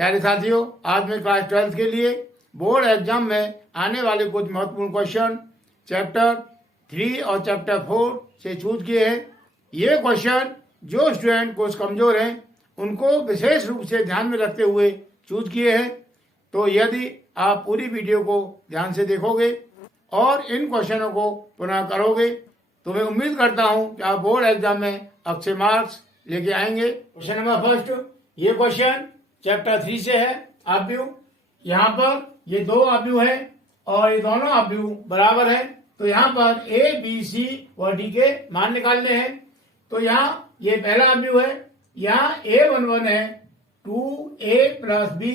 प्यारे साथियों, आज मैं क्लास 12 के लिए बोर्ड एग्जाम में आने वाले कुछ महत्वपूर्ण क्वेश्चन चैप्टर 3 और चैप्टर 4 से चूज किए हैं। ये क्वेश्चन जो स्टूडेंट कुछ कमजोर हैं उनको विशेष रूप से ध्यान में रखते हुए चूज किए हैं। तो यदि आप पूरी वीडियो को ध्यान से देखोगे और इन क्वेश्चनों को पुनः करोगे तो मैं उम्मीद करता हूं कि आप बोर्ड एग्जाम में अच्छे मार्क्स लेके आएंगे। क्वेश्चन नंबर फर्स्ट, ये क्वेश्चन चैप्टर 3 से है। आव्यूह, यहाँ पर ये दो आव्यूह है और ये दोनों आव्यूह बराबर है। तो यहाँ पर ए बी सी और डी के मान निकालने हैं। तो यहाँ ये पहला आव्यूह है, यहाँ a11 है 2a प्लस b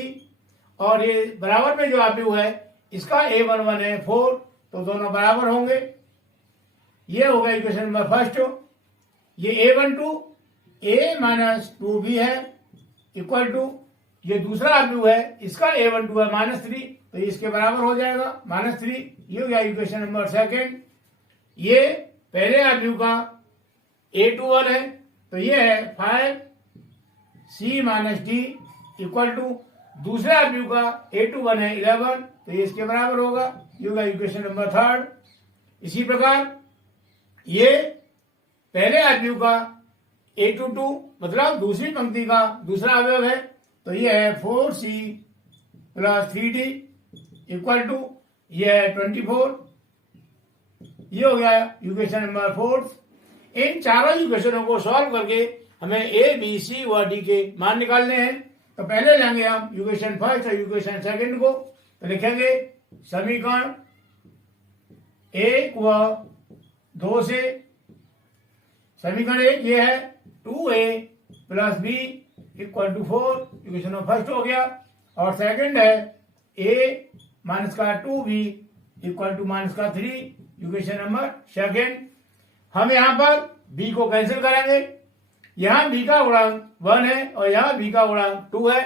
और ये बराबर में जो आव्यूह है इसका a11 है 4, तो दोनों बराबर होंगे। ये होगा इक्वेशन नंबर फर्स्ट। ये a12 a माइनस 2b है इक्वल टू ये दूसरा आव्यूह है इसका a12 है -3, तो इसके बराबर हो जाएगा -3। ये हो गया इक्वेशन नंबर सेकंड। ये पहले आव्यूह का a21 है, तो ये है 5c minus d equal to दूसरे आव्यूह का a21 है 11, तो ये इसके बराबर होगा। ये होगा इक्वेशन नंबर थर्ड। इसी प्रकार ये पहले आव्यूह का a22 मतलब दूसरी पंक्ति का दूसरा अवयव है, तो ये है 4c plus 3d equal to ये है 24। ये हो गया इक्वेशन नंबर फोर्थ। इन चारों इक्वेशनों को सॉल्व करके हमें ए बी सी व डी के मान निकालने हैं। तो पहले लेंगे हम इक्वेशन फर्स्ट और इक्वेशन सेकंड को। तो लिखेंगे समीकरण 1 व 2 से। समीकरण 1 ये है 2a plus b equal to 4, equation number first हो गया। और सेकंड है a माइनस का 2b इक्वल टू माइनस का 3, इक्वेशन नंबर सेकंड। हम यहाँ पर b को कैंसिल करेंगे। यहाँ b का गुणांक 1 है और यहाँ b का गुणांक 2 है,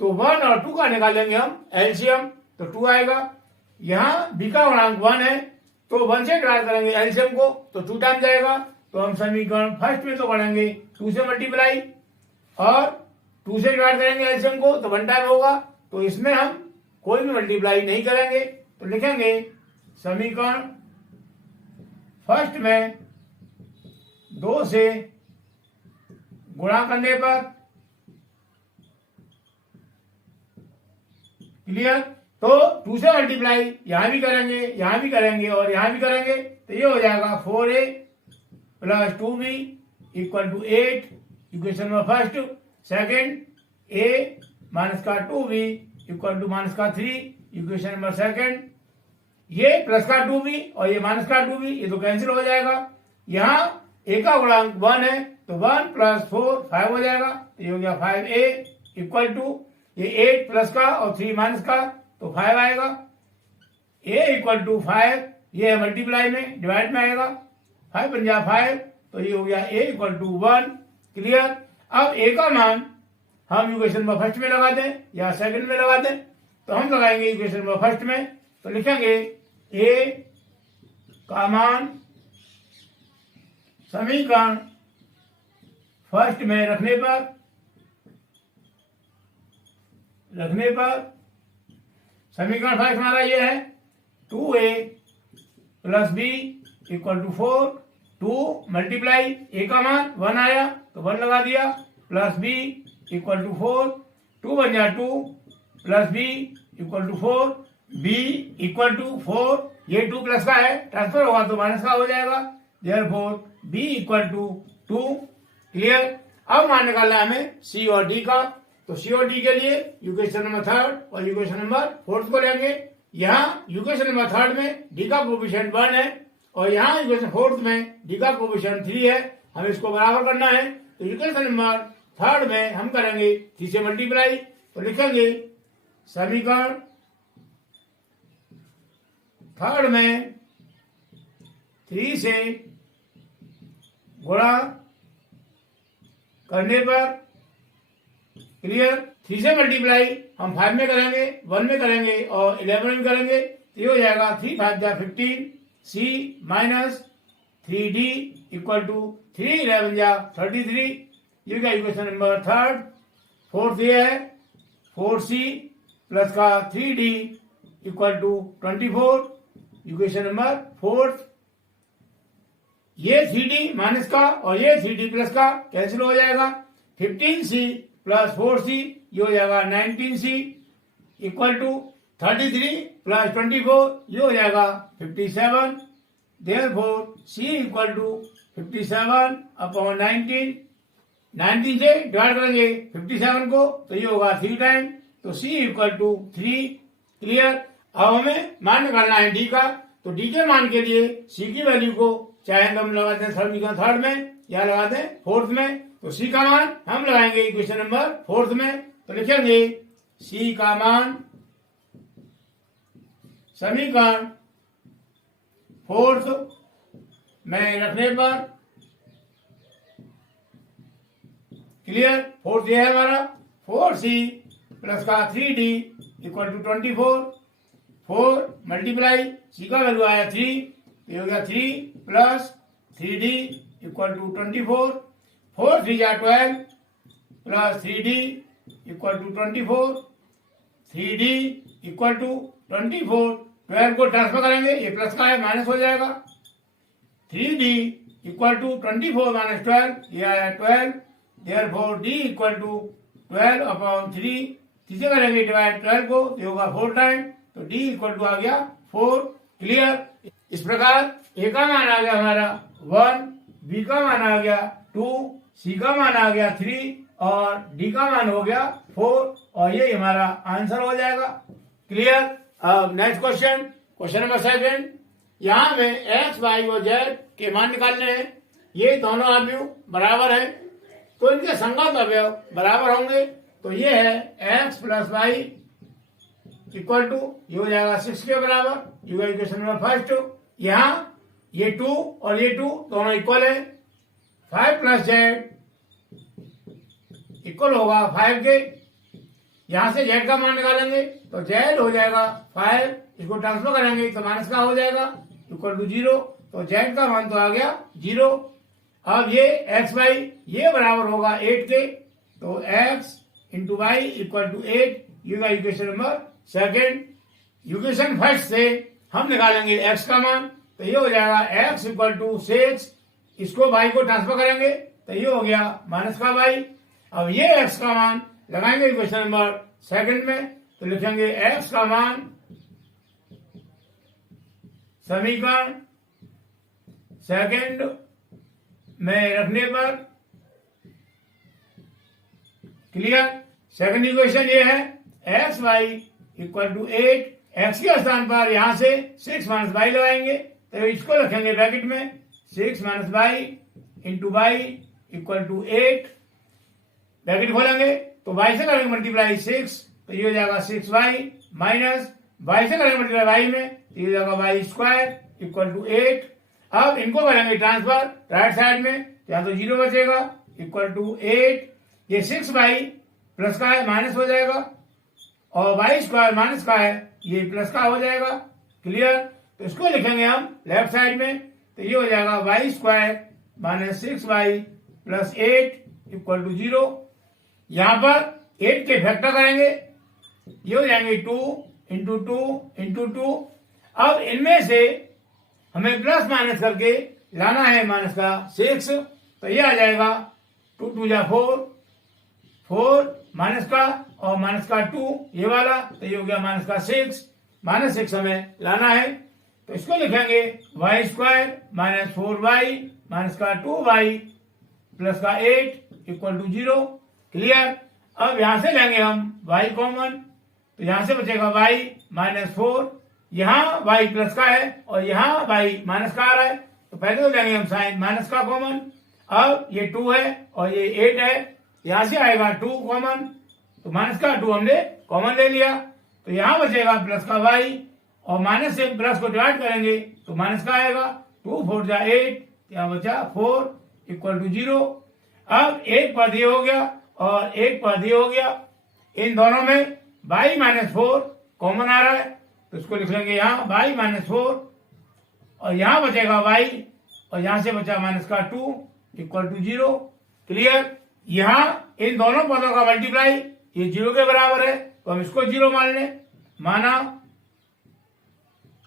तो 1 और 2 का निकालेंगे हम एलसीएम, तो 2 आएगा। यहाँ b का गुणांक 1 है, तो 1 से डिवाइड करेंगे एलसीएम को, तो 2 टाइम जाएगा। तो हम समीकरण फर्स्ट में तो करेंगे 2 से मल्टीप्लाई और 2 से डिवाइड करेंगे एलसीएम को, तो 1 टाइम होगा। तो इसमें हम कोई भी मल्टीप्लाई नहीं करेंगे, तो लिखेंगे समीकरण फर्स्ट में 2 से गुणा करने पर क्लियर। तो 2 से मल्टीप्लाई यहां भी करेंगे, यहां भी करेंगे और यहां भी करेंगे, तो ये हो जाएगा 4a plus 2b equal to 8, equation number first. Second a minus का 2b इक्वल टू माइनस का 3, इक्वेशन नंबर सेकंड। ये प्लस का 2b और ये माइनस का 2b, ये तो कैंसिल हो जाएगा। यहाँ a का गुणांक 1 है, तो 1 प्लस 4 5 हो जाएगा, तो ये हो गया 5a इक्वल टू ये 8 प्लस का और 3 माइनस का, तो 5 आएगा। a इक्वल टू 5, ये है मल्टीप्लाई में, डिवाइड में आएगा 5 पंजा 5, तो ये हो गया a इक्वल टू 1 क्लियर। अब a का मान हम इक्वेशन नंबर फर्स्ट में लगा दें या सेकंड में लगा दें, तो हम लगाएंगे इक्वेशन नंबर फर्स्ट में। तो लिखेंगे a का मान समीकरण फर्स्ट में रखने पर समीकरण फर्स्ट हमारा ये है 2a plus b equal to 4, 2 multiply a का मान 1 आया तो 1 लगा दिया, प्लस b इक्वल टू 4, 2 बन जाए 2 plus b equal to 4, b equal to 4, ये 2 प्लस का है, ट्रांसफर होगा तो माइनस का हो जाएगा, therefore b equal to 2 clear. अब मान निकालना है हमें c और d का। तो c और d के लिए इक्वेशन नंबर थर्ड और इक्वेशन नंबर फोर्थ को लेंगे। यहाँ इक्वेशन नंबर थर्ड में d का कोएफिशिएंट 1 है और यहाँ इक्वेशन फोर्थ में d का कोएफिशिएंट 3 है, हमें इसको बराबर करना है। तो इक्वेशन नंबर थर्ड में हम करेंगे 3 से मल्टीप्लाई, तो लिखेंगे समीकरण थर्ड में 3 से गुणा करने पर क्लियर। 3 से मल्टीप्लाई हम 5 में करेंगे, 1 में करेंगे और 11 में करेंगे, तो ये हो जाएगा 3 5 जा 15 c minus 3d equal to 3 11 जा 33। ये क्या इक्वेशन नंबर थर्ड। फोर्थ ये है 4c प्लस का 3d equal to 24। Equation number 4। ये 3d माइनस का और ये 3d प्लस का कैंसिल हो जाएगा। 15c प्लस 4c ये हो जाएगा 19c इक्वल टू 33 प्लस 24 ये हो जाएगा 57। Therefore c equal to 57 upon 19 से डिवाइड करेंगे 57 को तो ये होगा 3 टाइम, तो c इक्वल टू 3। क्लियर। अब हमें मान निकालना है d का, तो d के मान के लिए c की वैल्यू को चाहे हम लगाते हैं थर्ड में या लगाते हैं फोर्थ में, तो c का मान हम लगाएंगे इक्वेशन नंबर 4 में। तो लिखेंगे c का मान समीकरण 4 में रखने पर, क्लियर। 4 ये है हमारा 4c प्लस का 3d equal to 24। 4 multiply c का वैल्यू आया 3, तो हो गया 3 प्लस 3d इक्वल टू 24। 4 3 जा 12 plus 3d equal to 24। 3d equal to 24। 12 को ट्रांसफर करेंगे, ये प्लस का है माइनस हो जाएगा। 3d इक्वल टू 24 माइनस 12 ये आया 12। Therefore d equal to 12 upon 3 किसे करेंगे डिवाइड 12 को, तो होगा 4 टाइम, तो d इक्वल टू आ गया 4। क्लियर। इस प्रकार a का मान आ गया हमारा 1, b का मान आ गया 2, c का मान आ गया 3 और d का मान हो गया 4 और ये हमारा आंसर हो जाएगा। क्लियर। अब नेक्स्ट क्वेश्चन नंबर 7। यहाँ में x, y और z के मान निकालने हैं। ये दोनों अवयव बराबर है तो इनके संगत अवयव बराबर होंगे, तो ये है x plus y equal to ये हो जाएगा 6 के बराबर। ये इक्वेशन नंबर 1। यहाँ ये 2 और ये 2 दोनों इक्वल है। 5 प्लस z इक्वल होगा 5 के। यहां से z का मान निकालेंगे तो z हो जाएगा 5, इसको ट्रांसफर करेंगे तो माइनस का हो जाएगा इक्वल टू 0, तो z का मान तो आ गया 0। अब ये x y ये बराबर होगा 8 के, तो x into y equal to 8। ये इक्वेशन नंबर 2। इक्वेशन 1 से हम निकालेंगे x का मान, तो ये हो जाएगा x इक्वल टू 6। इसको y को ट्रांसफर करेंगे तो ये हो गया माइनस का y। अब ये x का मान लगाएंगे इक्वेशन नंबर 2 में, तो लिखेंगे x का मान समीकरण 2 में रखने पर, क्लियर। सेकंड इक्वेशन ये है एक्स वाई इक्वल टू 8। एक्स के स्थान पर यहां से 6 माइनस वाई लगाएंगे, तो इसको रखेंगे ब्रैकेट में 6 minus y into y equal to 8। Bracket खोलेंगे तो वाई से करेंगे मल्टीप्लाई 6, तो ये हो जाएगा 6y माइनस वाई से करेंगे मल्टीप्लाई वाई में, तो ये हो जाएगा वाई स्क्वायर इक्वल टू 8। अब इनको करेंगे ट्रांसफर राइट साइड में, यहाँ तो 0 बचेगा इक्वल टू 8। ये 6y प्लस का है माइनस हो जाएगा और वाई स्क्वायर माइनस का है ये प्लस का हो जाएगा। क्लियर। तो इसको लिखेंगे हम लेफ्ट साइड में, तो ये हो जाएगा y square minus 6y plus 8 equal to 0। यहां पर 8 के फैक्टर करेंगे, ये हो जाएंगे 2 इंटू 2 इंटू 2। अब इनमें से हमें प्लस माइनस करके लाना है माइनस का 6, तो ये आ जाएगा 2 2 जा 4 माइनस का और माइनस का 2 ये वाला, तो ये हो गया माइनस का 6। माइनस 6 हमें लाना है, तो इसको लिखेंगे Y square minus 4y minus का 2y प्लस का 8 इक्वल टू 0। क्लियर। अब यहां से लेंगे हम y कॉमन, तो यहां से बचेगा y माइनस 4। यहाँ y प्लस का है और यहाँ y माइनस का आ रहा है, तो पहले तो लेंगे हम साइन माइनस का कॉमन। अब ये 2 है और ये 8 है, यहां से आएगा 2 कॉमन, तो माइनस का 2 हमने कॉमन ले लिया, तो यहां बचेगा प्लस का y और माइनस से प्लस को डिवाइड करेंगे तो माइनस का आएगा। 2 4 जा 8, यहाँ बचा 4 इक्वल टू 0। अब एक पद ये हो गया और एक पद ये हो गया, इन दोनों में y माइनस 4 कॉमन आ रहा है, तो इसको लिख लेंगे यहाँ y माइनस 4 और यहाँ बचेगा y और यहाँ से बचा माइनस का 2 इक्वल टू 0। क्लियर। यहाँ इन दोनों पदों का मल्टीप्लाई ये 0 के बराबर है, तो हम इसको 0 मान लें। माना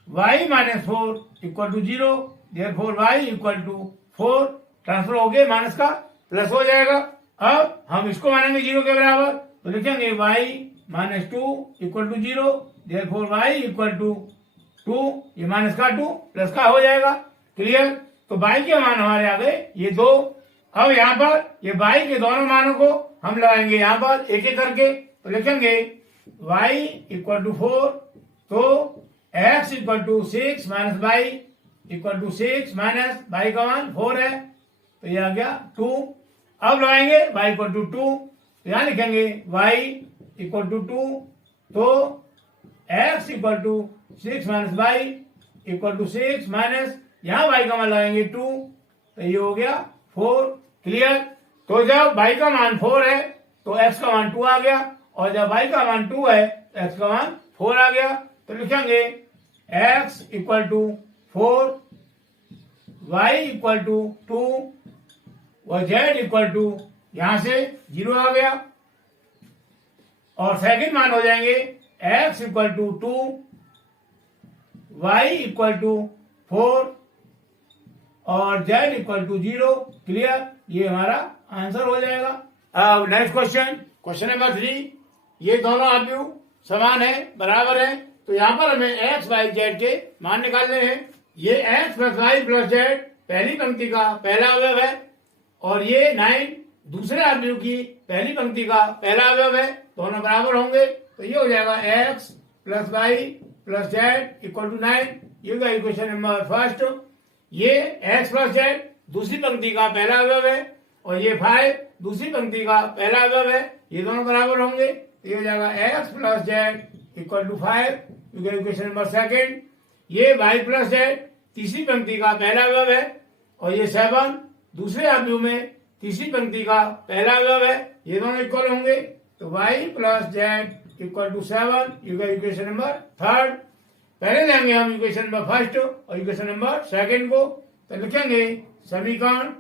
y minus 4 equal to 0, therefore y equal to 4, transfer हो गया माइनस का प्लस हो जाएगा। अब हम इसको मानेंगे 0 के बराबर, तो लिखेंगे y minus 2 equal to 0, therefore y equal to 2, ये माइनस का 2 प्लस का हो जाएगा। क्लियर? तो y के मान हमारे आ गए ये 2। अब यहाँ पर ये y के दोनों मानों को हम लगाएंगे यहाँ पर एक एक करके, तो लिखेंगे y इक्वल टू 4, तो x equal to 6 minus y equal to 6 minus y का मान 4 है, तो ये आ गया 2। अब लगाएंगे y इक्वल टू 2, तो यहाँ लिखेंगे y इक्वल टू 2, तो x equal to 6 minus y equal to 6 minus यहाँ y का मान लगाएंगे 2, तो ये हो गया 4। क्लियर? तो जब y का मान 4 है तो x का मान 2 आ गया, और जब y का मान 2 है तो x का मान 4 आ गया। तो लिखेंगे x equal to 4, y equal to 2 और z इक्वल टू यहां से 0 आ गया, और सेकंड मान हो जाएंगे x equal to 2, y equal to 4 और z इक्वल टू 0। क्लियर? ये हमारा आंसर हो जाएगा। अब नेक्स्ट क्वेश्चन, क्वेश्चन नंबर 3। ये दोनों आव्यूह समान है, बराबर है, तो यहाँ पर हमें x y z के मान निकालने हैं। ये x plus y plus z पहली पंक्ति का पहला अवयव है, और ये 9 दूसरे आव्यूह की पहली पंक्ति का पहला अवयव है, दोनों बराबर होंगे, तो ये हो जाएगा x plus y plus z equal to 9। ये होगा इक्वेशन नंबर फर्स्ट। ये x प्लस z दूसरी पंक्ति का पहला अवयव है, और ये 5 दूसरी पंक्ति का पहला अवयव है, ये दोनों बराबर होंगे, तो ये हो जाएगा x plus z equal to 5। Equation number second. ये y प्लस z तीसरी पंक्ति का पहला अवयव है, और ये 7 दूसरे आव्यूह में तीसरी पंक्ति का पहला अवयव है, ये दोनों इक्वल होंगे, तो y plus z equal to 7। Equation number third. पहले लेंगे हम इक्वेशन नंबर फर्स्ट और इक्वेशन नंबर सेकंड को, तो लिखेंगे समीकरण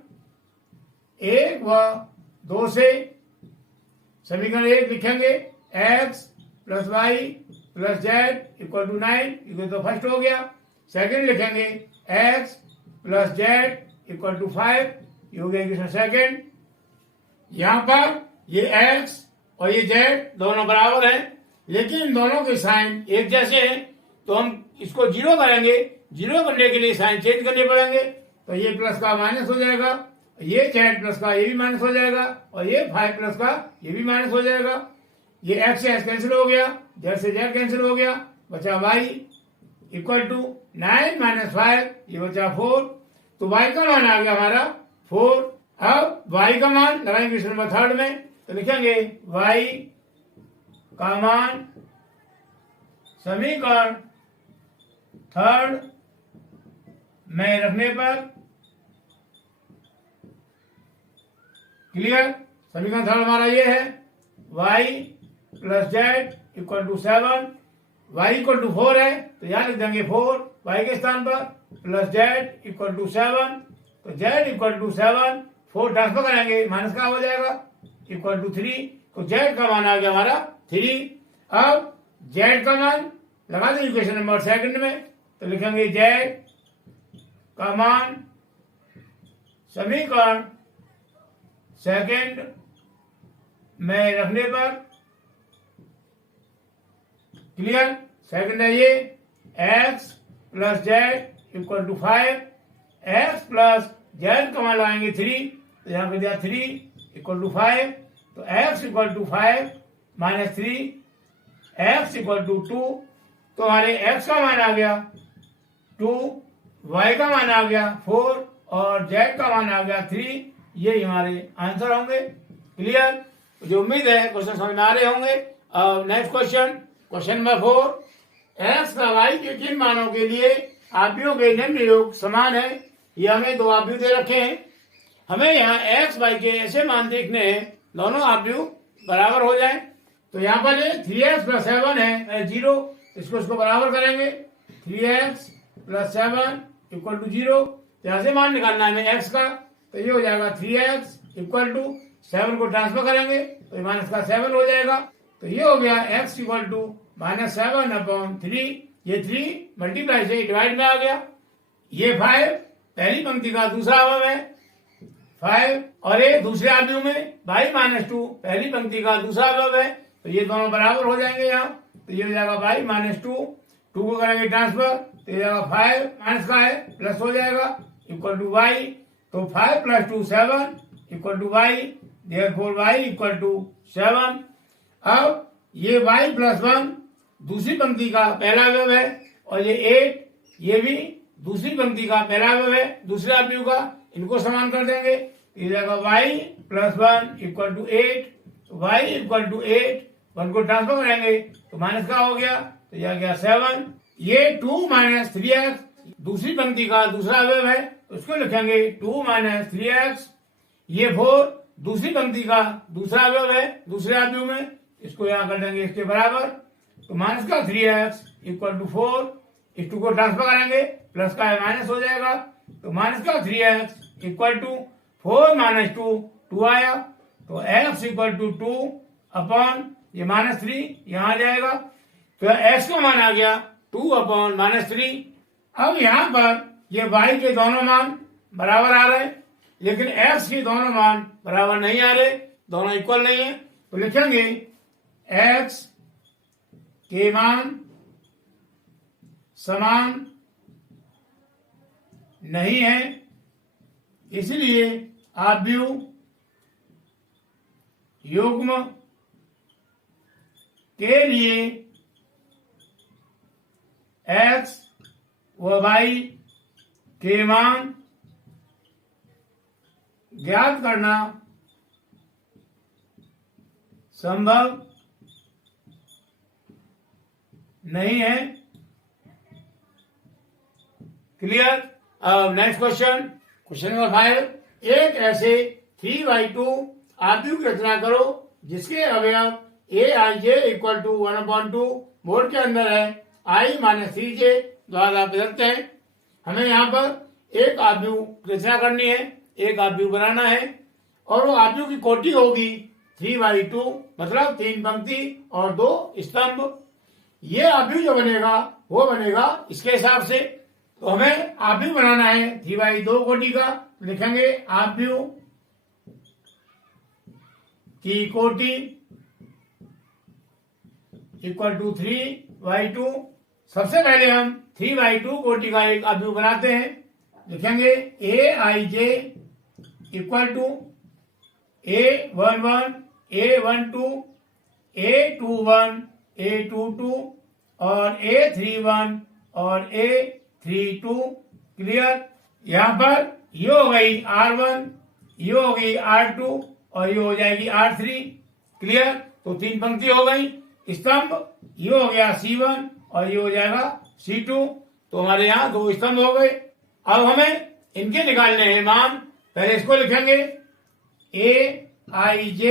1 व 2 से। समीकरण 1 लिखेंगे x plus y plus z equal to 9, ये तो फर्स्ट हो गया। सेकंड लिखेंगे x plus z equal to 5, ये हो गया इक्वेशन सेकंड। यहाँ पर ये x और ये z दोनों बराबर हैं, लेकिन इन दोनों के साइन एक जैसे हैं, तो हम इसको 0 करेंगे। 0 करने के लिए साइन चेंज करने पड़ेंगे, तो ये प्लस का माइनस हो जाएगा, ये z प्लस का ये भी माइनस हो जाएगा, और ये 5 प्लस का ये भी माइनस हो जाएगा। ये x से x कैंसिल हो गया, z से z कैंसिल हो गया, बचा y इक्वल टू 9 माइनस 5, ये बचा 4। तो y का मान आ गया हमारा 4। अब y का मान लगाएंगे क्वेश्चन नंबर थर्ड में, तो लिखेंगे y का मान समीकरण थर्ड में रखने पर। क्लियर? समीकरण थर्ड हमारा ये है y plus z equal to 7, y equal to 4 है, तो यहाँ लिख देंगे 4 y के स्थान पर, प्लस z इक्वल टू 7, तो z इक्वल टू 7, 4 ट्रांसफर करेंगे माइनस का हो जाएगा, इक्वल टू 3, तो z का मान आ गया हमारा 3। अब z का मान लगा दें इक्वेशन नंबर सेकंड में, तो लिखेंगे z का मान समीकरण सेकंड में रखने पर। क्लियर? सेकंड है ये x plus z equal to 5, x plus z का मान लगाएंगे 3, तो यहाँ पे दिया 3 इक्वल टू 5, तो x equal to 5 minus 3, x equal to 2, तो हमारे x का मान आ गया 2, y का मान आ गया 4 और z का मान आ गया 3। ये हमारे आंसर होंगे। क्लियर? जो उम्मीद है क्वेश्चन समझ में आ रहे होंगे। Next question, question number 4। x का y के किन मानों के लिए आव्यूहों के निम्न योग समान है? ये हमें दो आव्यूह दे रखे हैं, हमें यहाँ x y के ऐसे मान देखने हैं दोनों आव्यूह बराबर हो जाए। तो यहाँ पर ये 3x प्लस 7 है 0, इसको बराबर करेंगे, 3x प्लस 7 इक्वल टू 0। यहाँ से मान निकालना है x का, तो ये हो जाएगा 3x इक्वल टू 7 को ट्रांसफर करेंगे तो माइनस का 7 हो जाएगा। तो ये हो गया x इक्वल टू -7/3, ये 3 मल्टीप्लाई से डिवाइड में आ गया। ये 5 पहली पंक्ति का दूसरा अवयव है 5, और ये दूसरे आव्यूह में y-2 पहली पंक्ति का दूसरा अवयव है, तो ये दोनों बराबर हो जाएंगे यहाँ। तो ये हो जाएगा y-2, 2 को करेंगे ट्रांसफर, तो ये जाएगा 5 माइनस का है प्लस हो जाएगा इक्वल टू y, तो 5 + 2 7 equal to y, therefore y equal to 7। अब ये y + 1 दूसरी पंक्ति का पहला अवयव है, और ये 8 ये भी दूसरी पंक्ति का पहला अवयव है दूसरे आव्यूह का, इनको समान कर देंगे। ये जाएगा y + 1 इक्वल टू 8, तो y इक्वल टू 8, 1 को ट्रांसफर करेंगे तो माइनस का हो गया, तो यह गया 7। ये 2 - 3x दूसरी पंक्ति का दूसरा अवयव है, उसको लिखेंगे 2 - 3x। ये 4 दूसरी पंक्ति का दूसरा अवयव है दूसरे आव्यूह में, इसको यहाँ कर देंगे इसके बराबर, तो माइनस का 3x इक्वल टू 4, इस 2 को ट्रांसफर करेंगे प्लस का है माइनस हो जाएगा, तो माइनस का 3x इक्वल टू 4 - 2 2 आया, तो x इक्वल टू 2 अपॉन ये -3 यहाँ आ जाएगा, तो x का मान आ गया 2 अपॉन -3। अब यहाँ पर ये y के दोनों मान बराबर आ रहे, लेकिन x के दोनों मान बराबर नहीं आ रहे, दोनों इक्वल नहीं है, तो लिखेंगे x के मान समान नहीं है, इसलिए आव्यूह युग्म के लिए x व y के मान ज्ञात करना संभव नहीं है। क्लियर? अब नेक्स्ट क्वेश्चन नंबर 5, एक ऐसे 3/2 आव्यूह की रचना करो जिसके अवयव aij इक्वल टू 1/2 मोड के अंदर है i - 3j द्वारा प्रदत्त है। हमें यहाँ पर एक आव्यूह रचना करनी है, एक आव्यूह बनाना है, और वो आव्यूह की कोटि होगी 3/2, मतलब 3 पंक्ति और 2 स्तंभ। ये आव्यूह जो बनेगा वो बनेगा इसके हिसाब से। तो हमें आव्यूह बनाना है 3/2 कोटि का, लिखेंगे आव्यूह की कोटि इक्वल टू 3/2। सबसे पहले हम 3/2 कोटि का एक आव्यूह बनाते हैं, लिखेंगे aij equal to a11 a12 a21 a22 और a31 और a32। क्लियर? यहाँ पर ये हो गई R1, ये हो गई R2 और ये हो जाएगी R3। क्लियर? तो 3 पंक्ति हो गई। स्तंभ ये हो गया C1 और ये हो जाएगा C2, तो हमारे यहाँ 2 स्तंभ हो गए। अब हमें इनके निकालने हैं मान। पहले इसको लिखेंगे aij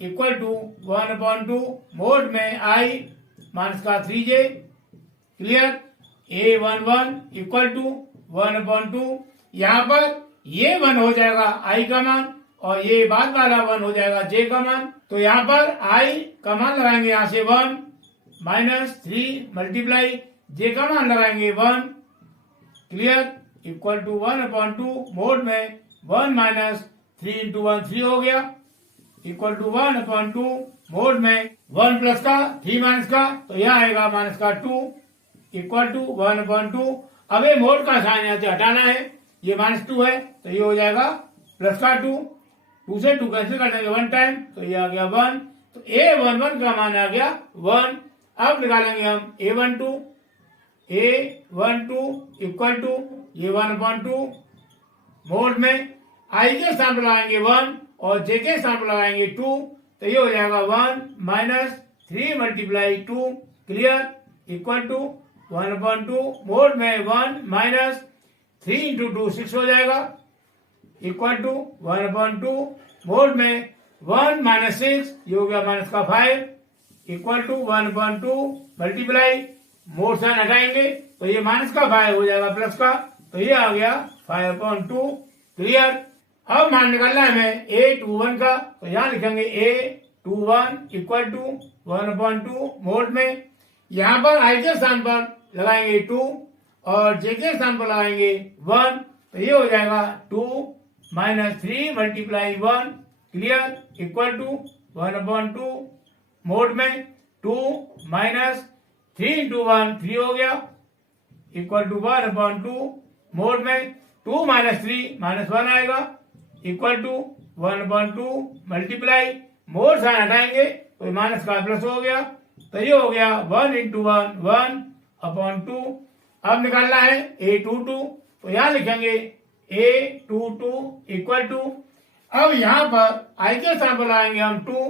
इक्वल टू 1/2 मोड में i माइनस का 3j। Clear? a11 equal to 1/2, यहाँ पर ये 1 हो जाएगा i का मान और ये बाद वाला 1 हो जाएगा j का मान। तो यहाँ पर i का मान लगाएंगे यहाँ से 1 -3 मल्टीप्लाई j का मान लगाएंगे 1। क्लियर? इक्वल टू 1/2 मोड में 1 - 3 × 1 3 हो गया, इक्वल टू 1/2 मोड में 1 प्लस का 3 माइनस का, तो यह आएगा माइनस का 2 इक्वल टू 1/2। अब ये मोड का साइन यहाँ से हटाना है, ये -2 है तो ये हो जाएगा प्लस का 2, 2 से 2 कैंसिल कर देंगे 1 टाइम, तो ये आ गया 1। तो a11 का मान आ गया 1। अब निकालेंगे हम a12 इक्वल टू ये 1/2 मोड में i के स्थान पर लगाएंगे 1 और j के स्थान पर लगाएंगे 2, तो ये हो जाएगा 1 - 3 multiply 2। Clear? Equal to 1/2 mod में 1 - 3 × 2 6 हो जाएगा, इक्वल टू 1/2 मोड में 1 - 6 ये हो गया माइनस का 5, equal to 1/2 multiply mod sign हटाएंगे तो ये माइनस का 5 हो जाएगा प्लस का, तो ये आ गया 5/2। क्लियर? अब मान निकालना है हमें a21 का, तो यहाँ लिखेंगे 2 1 इक्वल टू 1/2 मोड में यहाँ पर आई के स्थान पर लगाएंगे 2 और जे के स्थान पर लगाएंगे 1, तो ये हो जाएगा 2 - 3 × 1 क्लियर इक्वल टू 1/2 मोड में 2 - 3 × 1 3 हो गया इक्वल टू 1/2 मोड में 2 - 3 -1 आएगा equal to 1/2 multiply mod sign हटाएंगे तो माइनस का प्लस हो गया, तो ये हो गया 1 × 1 1/2। अब निकालना है a22, तो यहां लिखेंगे a22 इक्वल टू, अब यहां पर i के स्थान पर लगाएंगे हम 2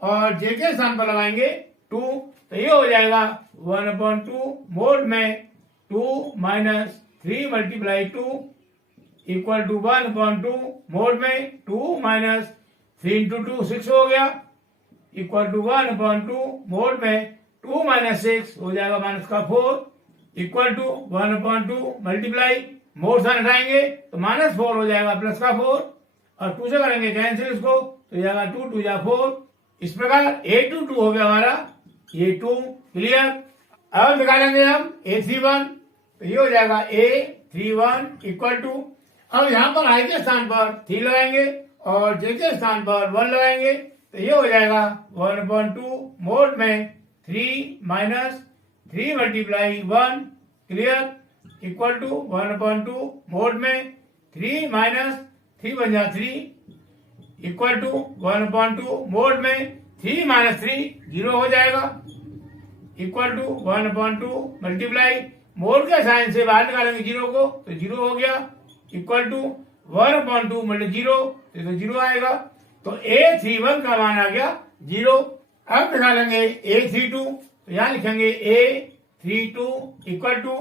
और j के स्थान पर लगाएंगे 2, तो ये हो जाएगा 1/2 मोड में 2 - 3 × 2 इक्वल टू 1/2 मोड में 2 - 3 × 2 6 हो गया इक्वल टू 1/2 मोड में 2 - 6 हो जाएगा -4 इक्वल टू 1/2 मल्टीप्लाई मोड से हटाएंगे तो -4 हो जाएगा +4 और 2 से करेंगे कैंसिल इसको तो जाएगा 2 2 जा 4। इस प्रकार a22 हो गया हमारा a2 क्लियर। अब निकालेंगे हम a31, तो ये हो जाएगा a31 इक्वल टू, अब यहाँ पर i के स्थान पर 3 लगाएंगे और j के स्थान पर 1 लगाएंगे तो ये हो जाएगा 1/2 मोड में 3 - 3 × 1 क्लियर इक्वल टू 1/2 मोड में 3 - 3 बन जा 3 इक्वल टू 1/2 मोड में 3 - 3 0 हो जाएगा इक्वल टू 1/2 मल्टीप्लाई मोड के साइन से बाहर निकालेंगे 0 को तो 0 हो गया इक्वल टू 1/2 × 0 तो 0 आएगा, तो a31 का मान आ गया 0। अब निकालेंगे a32, तो यहाँ लिखेंगे a32 इक्वल टू,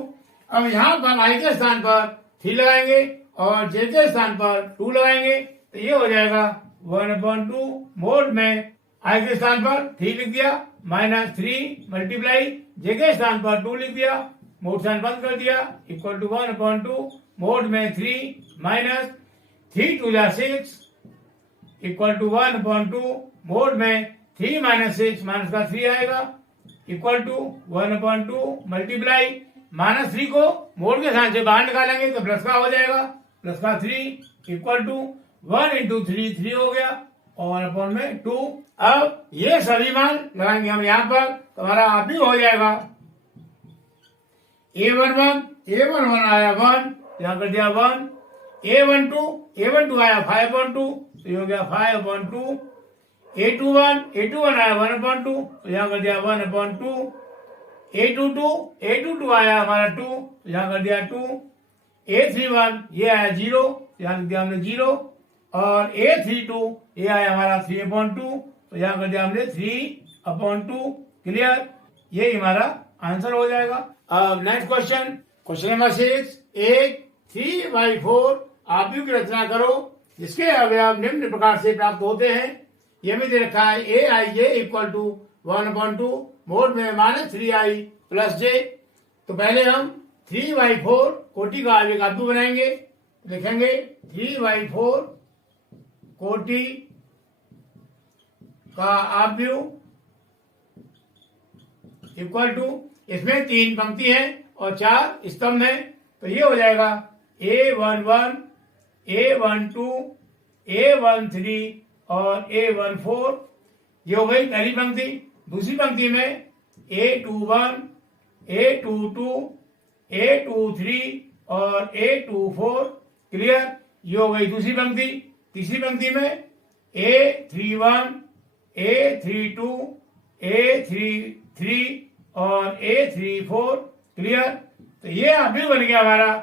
अब यहाँ पर i के स्थान पर 3 लगाएंगे और j के स्थान पर 2 लगाएंगे तो ये हो जाएगा 1/2 मोड में i के स्थान पर 3 लिख दिया -3 मल्टीप्लाई j के स्थान पर 2 लिख दिया मोड साइन बंद कर दिया इक्वल टू 1/2 मोड में 3 - 3 2 जा 6 इक्वल टू 1/2 मोड में 3 - 6 -3 आएगा इक्वल टू 1/2 मल्टीप्लाई -3 को मोड के साइन से बाहर निकालेंगे तो प्लस का हो जाएगा +3 इक्वल टू 1 × 3 3 हो गया और अपॉन में 2। अब ये सभी मान लगाएंगे हम यहाँ पर तो हमारा आप ही हो जाएगा a11 आया 1 यहाँ कर दिया 1, a12 आया 5/2 तो ये हो गया 5/2, a21 आया 1/2 तो यहाँ कर दिया 1/2, a22 आया हमारा 2 तो यहाँ कर दिया 2, a31 ये आया 0 यहाँ कर दिया हमने 0 और a32 ये आया हमारा 3/2 तो यहाँ कर दिया हमने 3/2 क्लियर, ये हमारा आंसर हो जाएगा। अब नेक्स्ट क्वेश्चन नंबर 6, एक 3/4 आव्यूह की रचना करो जिसके अवयव निम्न प्रकार से प्राप्त होते हैं। यह भी दे रखा है aij इक्वल टू 1/2 मोड में -3i + j। तो पहले हम 3/4 कोटि का आव्यूह बनाएंगे, लिखेंगे 3/4 कोटि का आव्यूह इक्वल टू, इसमें 3 पंक्ति है और 4 स्तंभ है तो ये हो जाएगा a11 a12 a13 और a14, ये हो गई पहली पंक्ति। दूसरी पंक्ति में a21 a22 a23 और a24 क्लियर, ये हो गई दूसरी पंक्ति। तीसरी पंक्ति में a31 a32 a33 और a34 क्लियर, तो ये अभी बन गया हमारा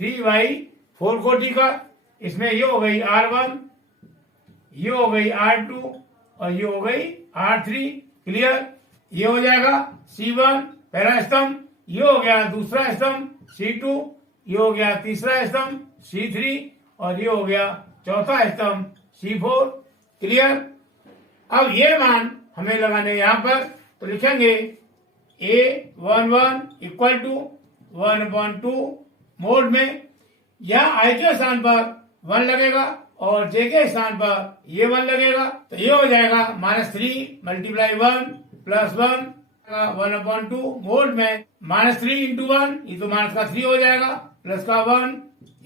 3/4 कोटि का। इसमें ये हो गई R1, ये हो गई R2 और ये हो गई R3 क्लियर। ये हो जाएगा C1 पहला स्तंभ, ये हो गया दूसरा स्तंभ C2, ये हो गया तीसरा स्तंभ C3 और ये हो गया चौथा स्तंभ C4 क्लियर। अब ये मान हमें लगाने यहाँ पर तो लिखेंगे a11 इक्वल टू 1/2 मोड में, यहाँ i के स्थान पर 1 लगेगा और जे के स्थान पर ये 1 लगेगा, तो ये हो जाएगा -3 मल्टीप्लाई 1 प्लस 1 1/2 मोड में -3 इंटू 1, ये तो माइनस का 3 हो जाएगा, प्लस का 1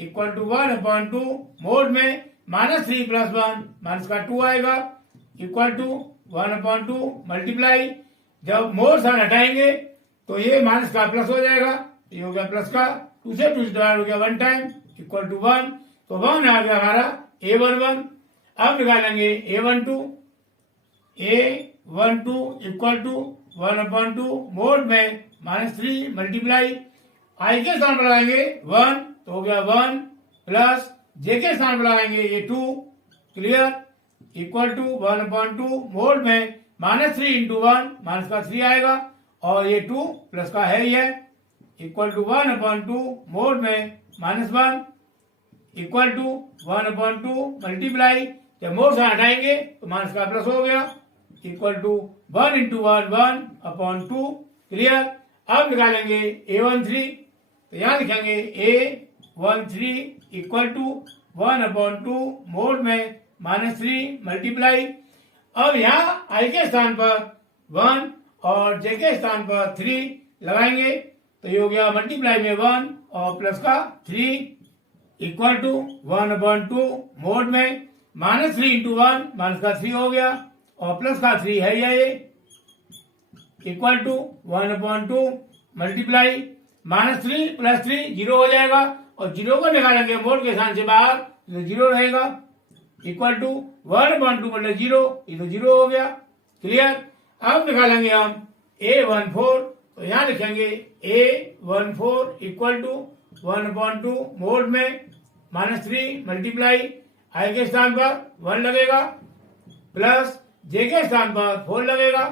इक्वल टू 1/2 मोड में -3 प्लस 1 माइनस का 2 आएगा, इक्वल टू 1/2 मल्टीप्लाई, जब मोड साइन हटाएंगे तो ये माइनस का प्लस हो जाएगा, ये हो गया प्लस का 2 से 2 डिवाइड हो गया 1 टाइम इक्वल टू 1, तो 1 आ गया हमारा A11। अब निकालेंगे A12 इक्वल टू 1/2 मोड में -3 मल्टीप्लाई, आई के स्थान पर लगाएंगे 1 तो हो गया 1 प्लस जे के स्थान पर लगाएंगे ये 2 क्लियर, इक्वल टू 1/2 मोड में -3 इंटू 1 माइनस का 3 आएगा और ये 2 प्लस का है ही है, इक्वल टू 1/2 मोड में -1 इक्वल टू 1/2 मल्टीप्लाई, जब मोड से हटाएंगे तो माइनस का प्लस हो गया, इक्वल टू 1 इंटू 1 1/2 क्लियर। अब निकालेंगे A13, तो यहाँ लिखेंगे A13 इक्वल टू 1/2 मोड में -3 मल्टीप्लाई, अब यहाँ आई के स्थान पर 1 और जे के स्थान पर 3 लगाएंगे, तो ये हो गया मल्टीप्लाई में 1 और प्लस का 3 इक्वल टू 1/2 मोड में -3 इंटू 1 माइनस का 3 हो गया और प्लस का 3 है ये, इक्वल टू 1/2 मल्टीप्लाई -3 प्लस 3 0 हो जाएगा और 0 को निकालेंगे मोड के स्थान से बाहर तो 0 रहेगा, इक्वल टू 1/2 मतलब 0, ये तो 0 हो गया क्लियर। अब निकालेंगे हम A14, तो यहाँ लिखेंगे A14 इक्वल टू 1/2 मोड में -3 मल्टीप्लाई, आई के स्थान पर 1 लगेगा प्लस जे के स्थान पर 4 लगेगा,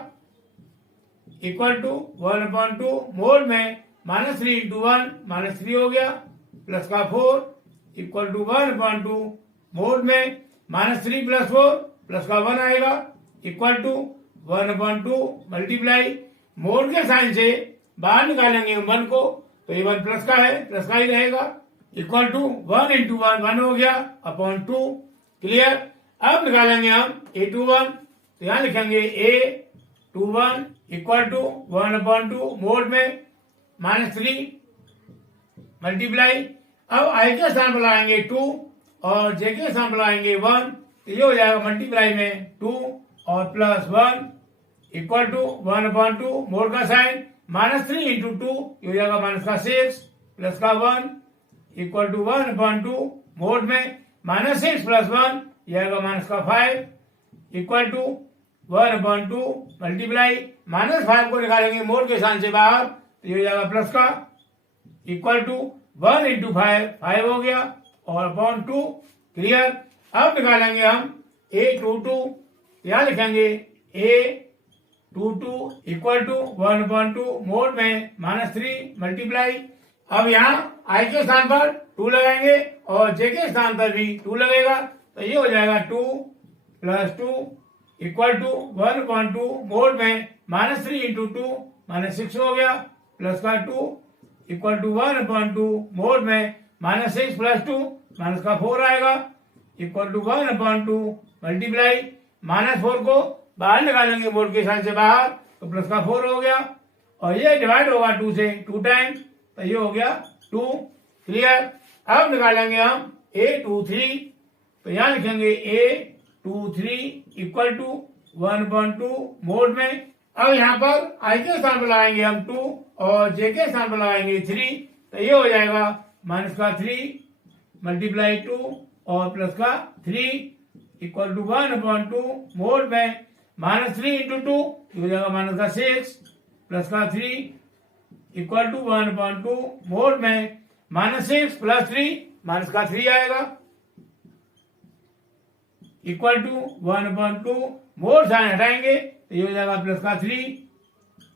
इक्वल टू 1/2 मोड में -3 इंटू 1 -3 हो गया प्लस का 4 इक्वल टू 1/2 मोड में -3 प्लस 4 प्लस का 1 आएगा, इक्वल टू 1/2 मल्टीप्लाई, मोड के साइन से बाहर निकालेंगे 1 को, तो ये 1 प्लस का है, प्लस का ही रहेगा, इक्वल टू 1 इंटू 1 1 हो गया अपॉन 2 क्लियर। अब निकालेंगे हम A21, तो यहाँ लिखेंगे A21 इक्वल टू 1/2 मोड में -3 मल्टीप्लाई, अब आई के स्थान पर लगाएंगे 2 और जे के स्थान पर लगाएंगे 1, तो ये हो जाएगा मल्टीप्लाई में 2 और प्लस 1 इक्वल टू 1/2 मोड का साइन -3 इंटू 2 ये हो जाएगा माइनस का 6 प्लस का 1 इक्वल टू 1/2 मोड में -6 प्लस 1 ये आएगा माइनस का 5 इक्वल टू 1/2 मल्टीप्लाई, -5 को निकालेंगे मोड के स्थान से बाहर तो ये हो जाएगा प्लस का, इक्वल टू 1 इंटू 5 हो गया और अपॉन 2 क्लियर। अब निकालेंगे हम A22, यहाँ लिखेंगे A22 इक्वल टू 1/2 मोड में -3 मल्टीप्लाई, अब यहाँ आई के स्थान पर 2 लगाएंगे और जे के स्थान पर भी 2 लगेगा, तो ये हो जाएगा 2 प्लस 2 इक्वल टू 1/2 मोड में -3 इंटू 2 -6 हो गया प्लस का 2 इक्वल टू 1/2 मोड में -6 प्लस 2 माइनस का 4 आएगा, इक्वल टू 1/2 मल्टीप्लाई, -4 को बाहर निकालेंगे मोड के स्थान से बाहर तो प्लस का 4 हो गया और ये डिवाइड होगा 2 से 2 टाइम, तो ये हो गया 2 क्लियर। अब निकालेंगे हम A23, तो यहाँ लिखेंगे A23 इक्वल टू 1/2 मोड में, अब यहाँ पर आई के स्थान पर लगाएंगे हम 2 और जे के स्थान पर लगाएंगे 3, तो ये हो जाएगा माइनस का 3 मल्टीप्लाई 2 और प्लस का 3 इक्वल टू 1/2 मोड में -3 इंटू 2 हो जाएगा माइनस का 6 प्लस का 3 इक्वल टू 1/2 मोड में -6 प्लस 3 माइनस का 3 आएगा, इक्वल टू 1/2 मोड साइन हटाएंगे तो ये हो जाएगा प्लस का 3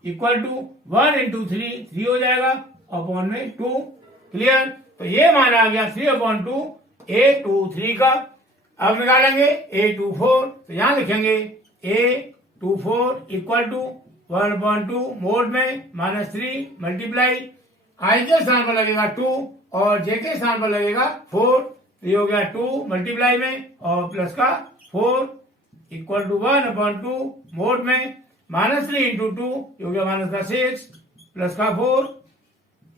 इक्वल टू 1 इंटू 3 हो जाएगा अपॉन में 2 क्लियर। तो ये मान आ गया 3/2 A23 का। अब निकालेंगे A24, तो यहाँ लिखेंगे A24 इक्वल टू 1/2 मोड में -3 मल्टीप्लाई, आई के स्थान पर लगेगा 2 और जे के स्थान पर लगेगा 4, तो ये हो गया 2 मल्टीप्लाई में और प्लस का 4 इक्वल टू 1/2 मोड में -3 इंटू 2 ये हो गया माइनस का 6 प्लस का 4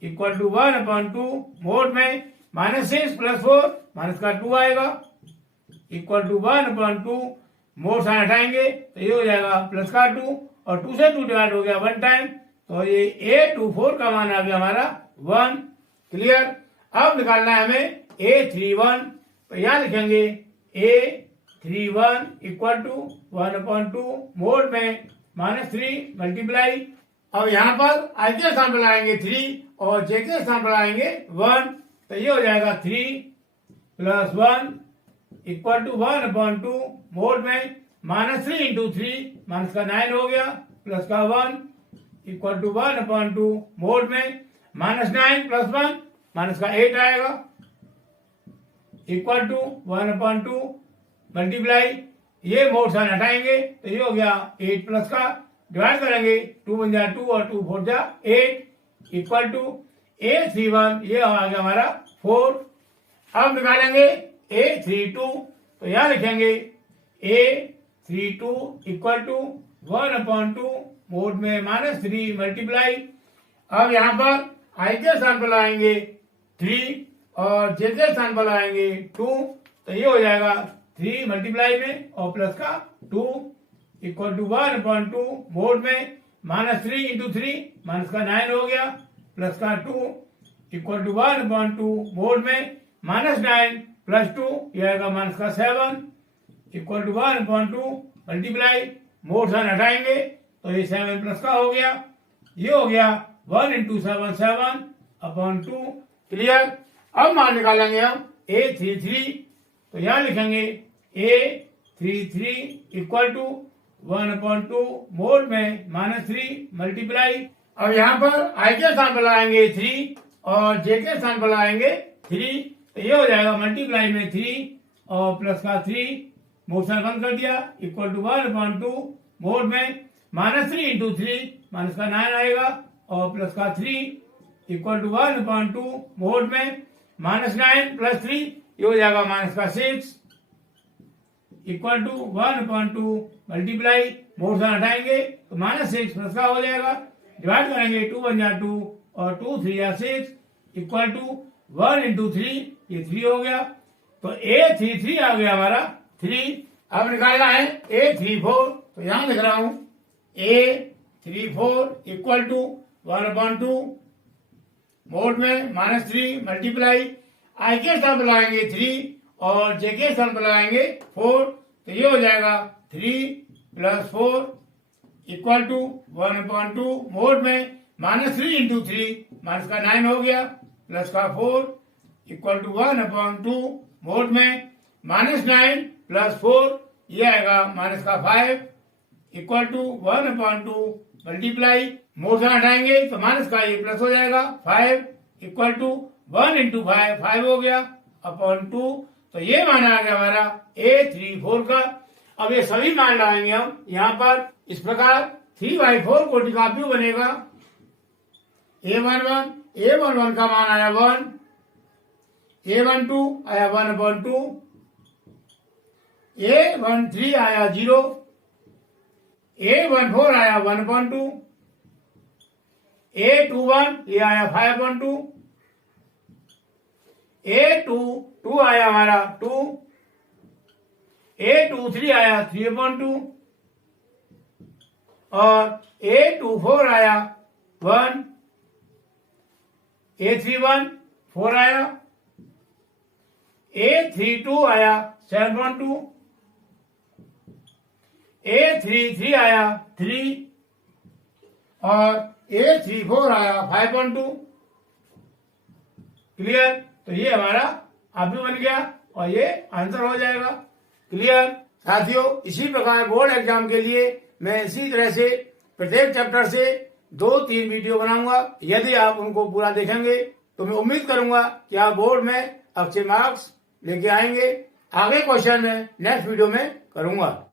इक्वल टू 1/2 मोड में -6 प्लस 4 माइनस का 2 आएगा इक्वल टू 1/2 मोड साइन हटाएंगे तो ये हो जाएगा प्लस का 2 और 2 से 2 डिवाइड हो गया 1 टाइम तो ये A24 का मान आ गया हमारा 1 क्लियर। अब निकालना है हमें A31 तो यहां लिखेंगे A31 इक्वल टू 1/2 मोड में -3 मल्टीप्लाई। अब यहाँ पर I के स्थान पर लाएंगे 3 और J के स्थान पर लाएंगे 1 तो ये हो जाएगा 3 प्लस 1 इक्वल टू 1/2 मोड में -3 इंटू 3 माइनस का 9 हो गया प्लस का 1 इक्वल टू 1/2 मोड में -9 प्लस 1 माइनस का 8 आएगा इक्वल टू 1/2 मल्टीप्लाई ये मोड साइन हटाएंगे तो ये हो गया 8 प्लस का डिवाइड करेंगे 2 × 2 और 2 × 4 8 इक्वल टू A31 ये आ गया हमारा 4। अब निकालेंगे A32 तो यहां लिखेंगे A32 इक्वल टू 1/2 मोड में -3 मल्टीप्लाई। अब यहाँ पर I के स्थान पर लाएंगे 3 और J के स्थान पर लाएंगे 2 तो ये हो जाएगा 3 मल्टीप्लाई में और प्लस का 2 इक्वल टू 1/2 मोड में -3 इंटू 3 माइनस का 9 हो गया प्लस का 2 इक्वल टू 1/2 मोड में -9 प्लस 2 ये आएगा माइनस का 7 equal to 1/2 multiply mod sign हटाएंगे तो ये 7 प्लस का हो गया ये हो गया 1 × 7 7/2 क्लियर। अब मान निकालेंगे हम A33 तो यहां लिखेंगे A33 इक्वल टू 1/2 मोड में -3 मल्टीप्लाई। अब यहाँ पर I के स्थान पर लाएंगे 3 और J के स्थान पर लाएंगे 3 तो ये हो जाएगा मल्टीप्लाई में 3 और प्लस का 3 मोड साइन बंद कर दिया इक्वल टू 1/2 मोड में -3 इंटू 3 माइनस का 9 आएगा और प्लस का 3 इक्वल टू 1/2 मोड में -9 प्लस 3 ये हो जाएगा माइनस का 6 equal to 1/2 multiply mod sign हटाएंगे तो -6 प्लस का हो जाएगा डिवाइड करेंगे 2 × 2 और 2 × 3 = 6 इक्वल टू 1 × 3 ये 3 हो गया तो A33 आ गया हमारा 3। अब निकालना है A34 तो यहां लिख रहा हूं A34 इक्वल टू 1/2 मोड में -3 मल्टीप्लाई I के स्थान पर लगाएंगे 3 और J के स्थान पर लगाएंगे 4 तो ये हो जाएगा 3 प्लस 4 इक्वल टू 1/2 मोड में -3 इंटू 3 माइनस का 9 हो गया प्लस का 4 इक्वल टू 1/2 मोड में -9 प्लस 4 ये आएगा माइनस का 5 इक्वल टू 1/2 मल्टीप्लाई मोड से हटाएंगे तो माइनस का ये प्लस हो जाएगा 5 इक्वल टू 1 × 5 5 हो गया अपॉन 2 तो ये मान आ गया हमारा A34 का। अब ये सभी मान लाएंगे हम यहाँ पर इस प्रकार 3/4 कोटि का क्यों बनेगा A11 का मान आया 1 A12 आया 1/2 A13 आया 0 A14 आया 1/2 A21 ये आया 5/2 A22 आया हमारा 2 A23 आया 3/2 और A24 आया 1 A31 4 आया A32 आया 7/2 A33 आया 3 और A34 आया 5/2 क्लियर। तो ये हमारा आप भी बन गया और ये आंसर हो जाएगा क्लियर। साथियों इसी प्रकार बोर्ड एग्जाम के लिए मैं इसी तरह से प्रत्येक चैप्टर से 2-3 वीडियो बनाऊंगा। यदि आप उनको पूरा देखेंगे तो मैं उम्मीद करूंगा कि आप बोर्ड में अच्छे मार्क्स लेके आएंगे। आगे क्वेश्चन मैं नेक्स्ट वीडियो में करूंगा।